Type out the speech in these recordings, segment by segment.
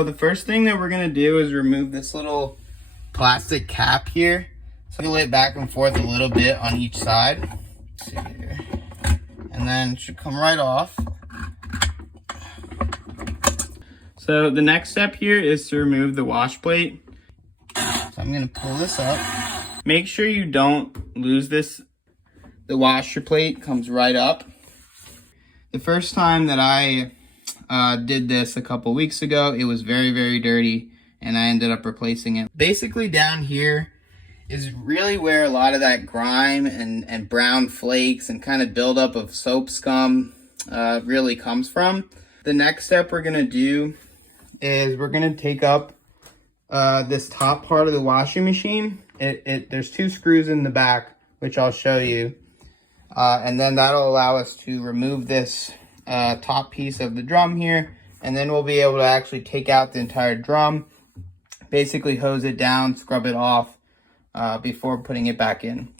So the first thing that we're gonna do is remove this little plastic cap here. So wiggle it back and forth a little bit on each side. Let's see here. And then it should come right off. So the next step here is to remove the wash plate. So I'm gonna pull this up. Make sure you don't lose this. The washer plate comes right up. The first time that I did this a couple weeks ago, it was very, very dirty, and I ended up replacing it. Basically down here is really where a lot of that grime and brown flakes and kind of buildup of soap scum really comes from. The next step we're gonna do is we're gonna take up this top part of the washing machine. There's 2 screws in the back, which I'll show you. And then that'll allow us to remove this top piece of the drum here. And then we'll be able to actually take out the entire drum, basically hose it down, scrub it off before putting it back in.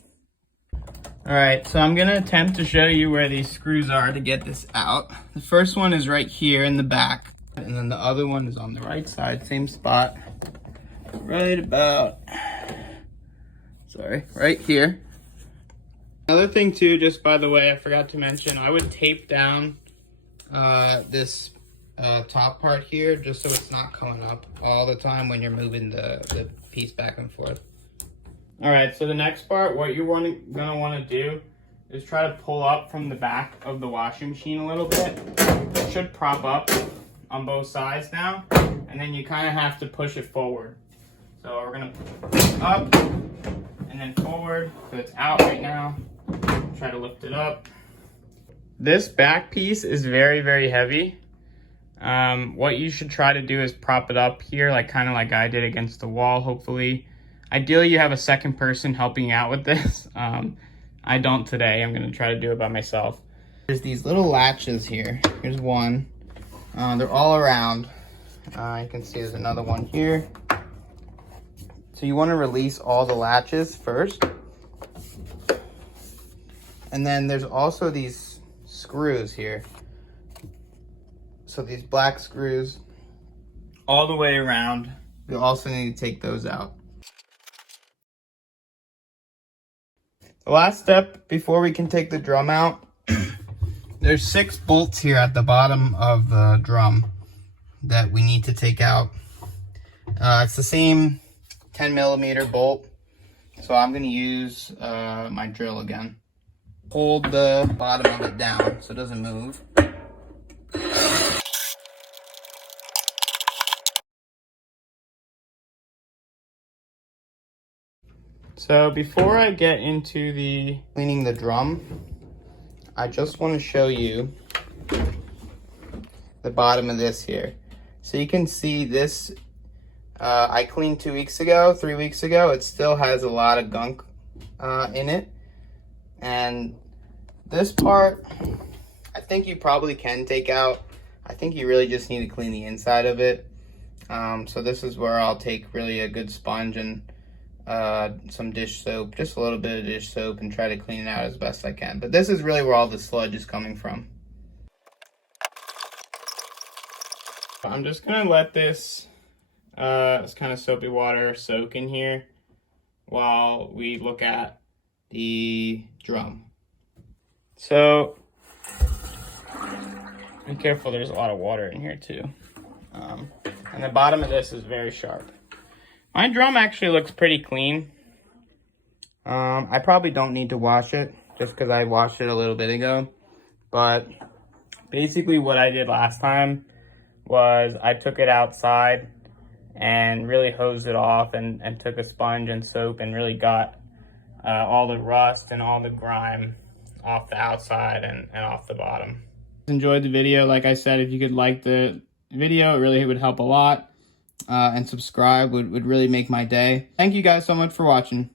All right, so I'm gonna attempt to show you where these screws are to get this out. The first one is right here in the back, and then the other one is on the right side, same spot, right about, right here. Another thing too, just by the way, I forgot to mention, I would tape down this top part here just so it's not coming up all the time when you're moving the piece back and forth. All right, so the next part, what you're gonna wanna do is try to pull up from the back of the washing machine a little bit. It should prop up on both sides now, and then you kind of have to push it forward. So we're gonna push up and then forward, so it's out right now. Try to lift it up. This back piece is very, very heavy. What you should try to do is prop it up here, kind of like I did against the wall, hopefully. Ideally, you have a second person helping you out with this. I don't today. I'm gonna try to do it by myself. There's these little latches here. Here's one. They're all around. You can see there's another one here. So you wanna release all the latches first. And then there's also these screws here. So these black screws all the way around. You also need to take those out. The last step before we can take the drum out, there's 6 bolts here at the bottom of the drum that we need to take out. It's the same 10mm bolt. So I'm gonna use my drill again. Hold the bottom of it down so it doesn't move. So before I get into the cleaning the drum, I just want to show you the bottom of this here. So you can see this, I cleaned 2 weeks ago, 3 weeks ago. It still has a lot of gunk in it. And this part, I think you probably can take out. I think you really just need to clean the inside of it. So this is where I'll take really a good sponge and some dish soap, just a little bit of dish soap, and try to clean it out as best I can. But this is really where all the sludge is coming from. I'm just gonna let this kind of soapy water soak in here while we look at the drum. So be careful, there's a lot of water in here too. And the bottom of this is very sharp. My drum actually looks pretty clean. I probably don't need to wash it just because I washed it a little bit ago. But basically what I did last time was I took it outside and really hosed it off and took a sponge and soap and really got all the rust and all the grime off the outside and off the bottom. Enjoyed the video. Like I said, if you could like the video, it really would help a lot. And subscribe would really make my day. Thank you guys so much for watching.